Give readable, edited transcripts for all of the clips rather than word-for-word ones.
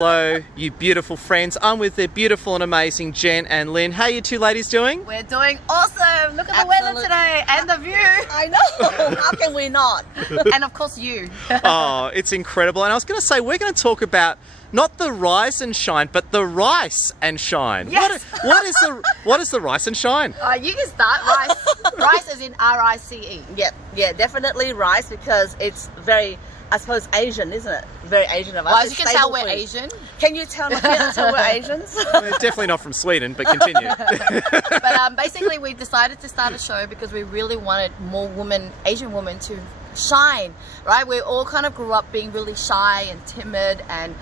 Hello, you beautiful friends. I'm with the beautiful and amazing Jen and Lynn. How are you two ladies doing? We're doing awesome. Look at the weather today and the view. I know. How can we not? And of course you. Oh, it's incredible. And I was going to say, we're going to talk about not the rise and shine, but the rice and shine. Yes. What is the rice and shine? You can start. Rice. Rice is in R-I-C-E. Yeah, definitely rice because it's very, I suppose, Asian, isn't it? Very Asian of us. Well, as It's you can tell, staple we're food. Asian. Can you tell we're Asians? We're definitely not from Sweden, but continue. But basically, we decided to start a show because we really wanted more Asian women to shine, right? We all kind of grew up being really shy and timid and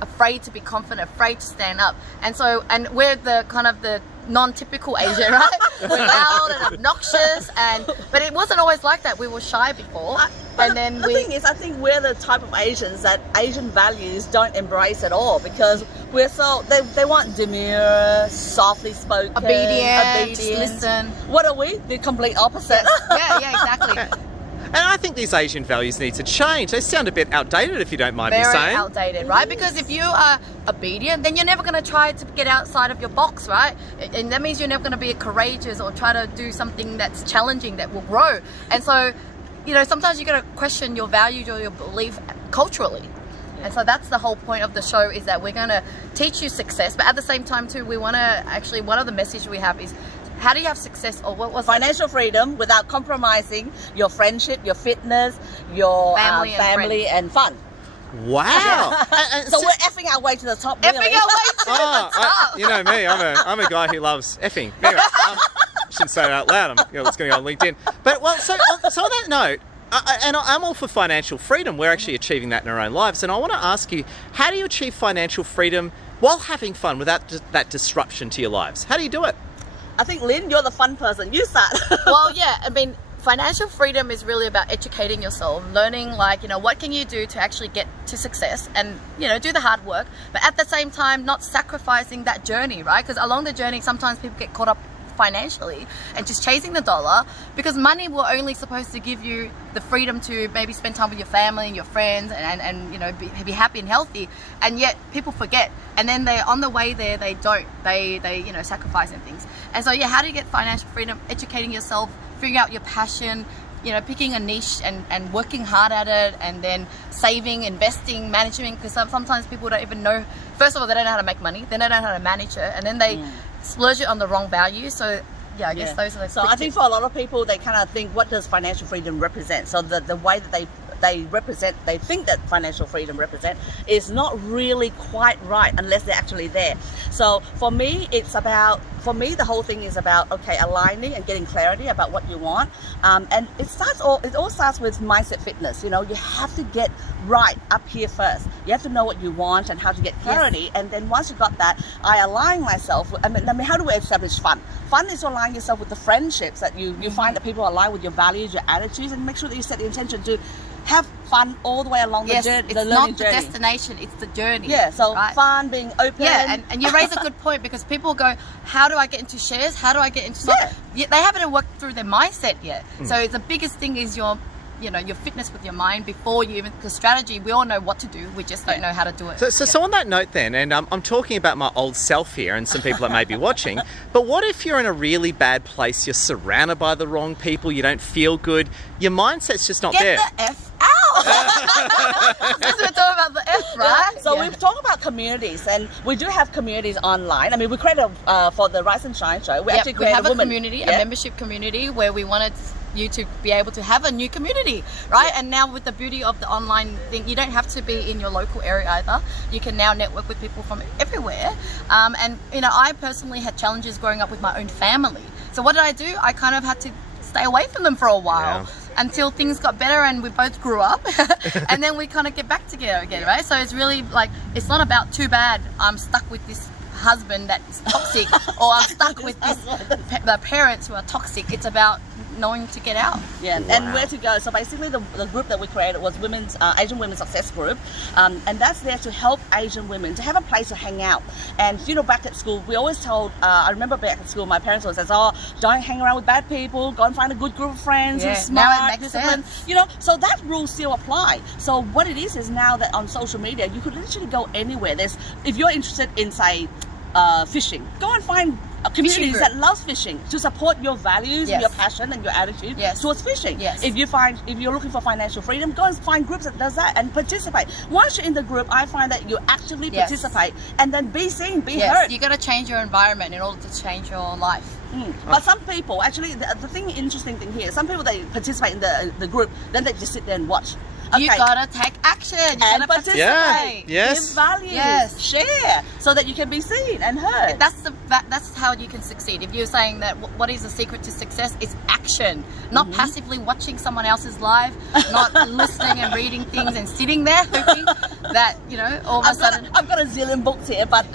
afraid to be confident, afraid to stand up. And we're the kind of the non-typical Asian, right? We're loud and obnoxious, but it wasn't always like that. We were shy before. The thing is, I think we're the type of Asians that Asian values don't embrace at all because we're so, they want demure, softly spoken, obedient, just listen. What are we? The complete opposite. Yeah, exactly. And I think these Asian values need to change. They sound a bit outdated, if you don't mind me Very saying. outdated, right? Because if you are obedient, then you're never going to try to get outside of your box, right? And that means you're never going to be courageous or try to do something that's challenging that will grow. And so, you know, sometimes you're going to question your values or your belief culturally. And so that's the whole point of the show, is that we're going to teach you success, but at the same time too, we want to actually, one of the messages we have is, how do you have success, or what was financial freedom without compromising your friendship, your fitness, your family and fun. Wow. So we're effing our way to the top, really. Effing our way to the top. You know me, I'm a guy who loves effing. Anyway, I shouldn't say it out loud. It's going to go on LinkedIn. But so on that note, I'm all for financial freedom. We're actually achieving that in our own lives. And I want to ask you, how do you achieve financial freedom while having fun without that disruption to your lives? How do you do it? I think, Lynn, you're the fun person. You start. Well, yeah, I mean, financial freedom is really about educating yourself, learning, like, you know, what can you do to actually get to success and, you know, do the hard work, but at the same time, not sacrificing that journey, right? Because along the journey, sometimes people get caught up financially and just chasing the dollar, because money will only supposed to give you the freedom to maybe spend time with your family and your friends and you know, be happy and healthy, and yet people forget, and then they're on the way there, they you know, sacrificing things. And so yeah, how do you get financial freedom? Educating yourself, figuring out your passion, you know, picking a niche and working hard at it, and then saving, investing, managing, because sometimes people don't even know, first of all, they don't know how to make money, then they don't know how to manage it, and then they splurge it on the wrong value. So yeah, I guess those are the So I think for a lot of people, they kind of think, what does financial freedom represent? So the way that they think that financial freedom represent is not really quite right unless they're actually there. So for me, the whole thing is about, okay, aligning and getting clarity about what you want. And it all starts with mindset fitness. You know, you have to get right up here first. You have to know what you want and how to get clarity. Yes. And then once you got that, I align myself. I mean, how do we establish fun? Fun is to align yourself with the friendships that you find that people align with your values, your attitudes, and make sure that you set the intention to have fun all the way along the journey. It's not the destination, it's the journey. Yeah, so right? Fun, being open. Yeah, and you raise a good point, because people go, how do I get into shares? How do I get into something? Yeah. They haven't worked through their mindset yet. So the biggest thing is your fitness with your mind before you even, because strategy, we all know what to do, we just don't know how to do it. So on that note then, and I'm talking about my old self here and some people that may be watching, but what if you're in a really bad place, you're surrounded by the wrong people, you don't feel good, your mindset's just not there? Get the F out! Since we're talking about the F, right? So we've talked about communities, and we do have communities online. I mean, we created for the Rise and Shine show, we actually created a community, a membership community, where we wanted you to be able to have a new community, right? And now with the beauty of the online thing, you don't have to be in your local area either. You can now network with people from everywhere. And you know, I personally had challenges growing up with my own family. So what did I do? I kind of had to stay away from them for a while until things got better and we both grew up and then we kind of get back together again, right? So it's really like, it's not about too bad, I'm stuck with this husband that's toxic, or I'm stuck with the parents who are toxic. It's about knowing to get out. Yeah, and where to go. So basically the group that we created was Asian Women's Success Group, and that's there to help Asian women to have a place to hang out. And you know, back at school, we always told, I remember back at school, my parents always says, oh, don't hang around with bad people, go and find a good group of friends who's smart, now it makes disciplined. sense. You know, so that rule still apply. So what it is now that on social media, you could literally go anywhere. If you're interested in, say, fishing, go and find communities that loves fishing to support your values, your passion, and your attitude towards fishing. If you're looking for financial freedom, go and find groups that does that and participate. Once you're in the group, I find that you actively participate and then be seen, be heard. You got to change your environment in order to change your life. But some people, actually, the interesting thing here, some people, they participate in the group, then they just sit there and watch. You gotta take action. You gotta participate. Give value. Share, so that you can be seen and heard. That's how you can succeed. If you're saying that what is the secret to success, it's action, not passively watching someone else's live, not listening and reading things and sitting there hoping that, you know, all of a sudden. I've got a zillion books here, but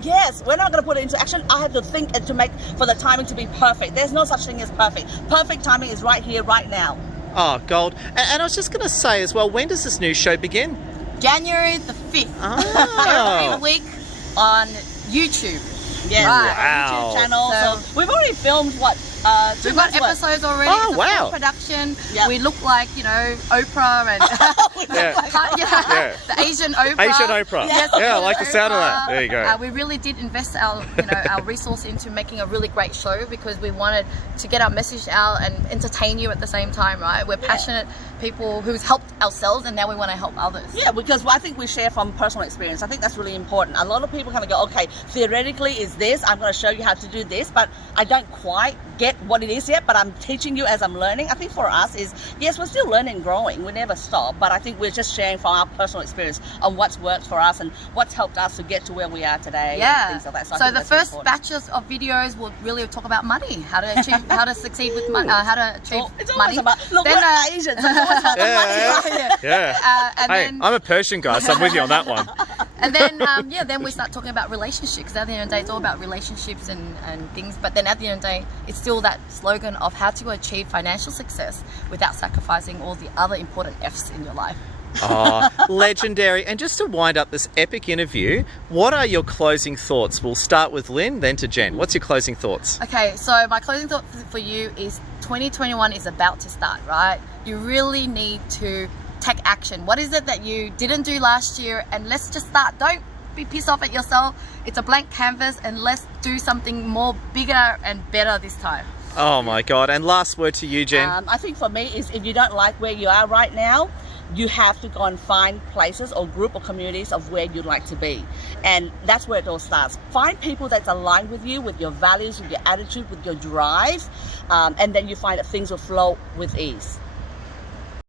yes, we're not going to put it into action. I have to think and to make for the timing to be perfect. There's no such thing as perfect. Perfect timing is right here, right now. Oh, gold. And I was just going to say as well, when does this new show begin? January the 5th. Oh. Every week on YouTube. Yeah, wow. YouTube channel. So we've already filmed we've got episodes already. Oh, it's a wow. full production. Yep. We look like, you know, Oprah and the Asian Oprah. Asian Oprah. Yes, I like the sound of that. There you go. We really did invest our resource into making a really great show because we wanted to get our message out and entertain you at the same time, right? We're passionate people who's helped ourselves and now we want to help others. Yeah, because I think we share from personal experience. I think that's really important. A lot of people kind of go, okay, theoretically is this, I'm going to show you how to do this, but I don't quite get what it is yet, but I'm teaching you as I'm learning. I think for us is, yes, we're still learning and growing. We never stop, but I think we're just sharing from our personal experience on what's worked for us and what's helped us to get to where we are today. Yeah. And things like that. So the first batches of videos will really talk about money, how to achieve, how to succeed with money, how to achieve it's money. About, look, we're Asians, so it's always about the money. And hey, I'm a Persian guy, so I'm with you on that one. And then, then we start talking about relationships. Because at the end of the day, it's all about relationships and things. But then at the end of the day, it's still that slogan of how to achieve financial success without sacrificing all the other important F's in your life. Oh, legendary. And just to wind up this epic interview, what are your closing thoughts? We'll start with Lynn, then to Jen. What's your closing thoughts? Okay, so my closing thought for you is 2021 is about to start, right? You really need to take action. What is it that you didn't do last year? And let's just start. Don't be pissed off at yourself. It's a blank canvas and let's do something more bigger and better this time. Oh my God. And last word to you, Jen. I think for me is if you don't like where you are right now, you have to go and find places or group or communities of where you'd like to be. And that's where it all starts. Find people that's aligned with you, with your values, with your attitude, with your drive, and then you find that things will flow with ease.